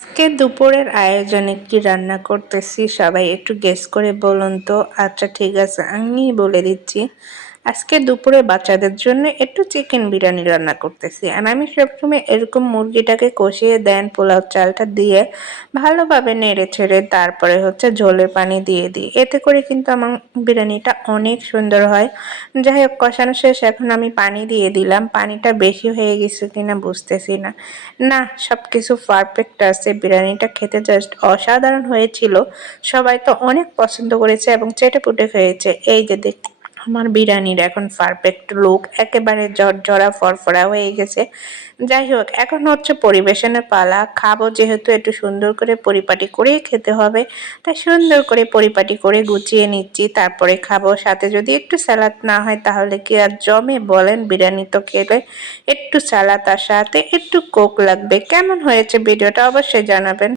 আজকে দুপুরের আয়োজনে কি রান্না করতেছি সবাই একটু গেস করে বলুন তো। আচ্ছা ঠিক আছে, আমি বলে দিচ্ছি। আজকে দুপুরে বাচ্চাদের জন্য একটু চিকেন বিরিয়ানি রান্না করতেছি। আর আমি সবসময় এরকম মুরগিটাকে কষিয়ে দেন পোলাও চালটা দিয়ে ভালোভাবে নেড়ে ছেড়ে তারপরে ঝোলের পানি দিয়ে দিই। এতে করে কিন্তু আমার বিরিয়ানিটা অনেক সুন্দর হয়। যাই হোক, কষানো শেষ, এখন আমি পানি দিয়ে দিলাম। পানিটা বেশি হয়ে গেছে কিনা বুঝতেছি না। না, সবকিছু পারফেক্ট আছে। বিরিয়ানিটা খেতে জাস্ট অসাধারণ হয়েছিল। সবাই তো অনেক পছন্দ করেছে এবং চেটেপুটে খেয়েছে। এই যে দেখ, আমার বিরিয়ানির এখন পারফেক্ট লুক, একেবারে ঝরঝরা ফরফরা হয়ে গেছে। যাই হোক, এখন পরিবেশনের পালা। খাবো যেহেতু, একটু সুন্দর করে পরিপাটি করেই খেতে হবে, তাই সুন্দর করে পরিপাটি করে গুছিয়ে নিচ্ছি, তারপরে খাবো। সাথে যদি একটু স্যালাড না হয় তাহলে কি আর জমে বলেন? বিরিয়ানি তো খেলে একটু সালাদ আর সাথে একটু কোক লাগবে। কেমন হয়েছে ভিডিওটা অবশ্যই জানাবেন।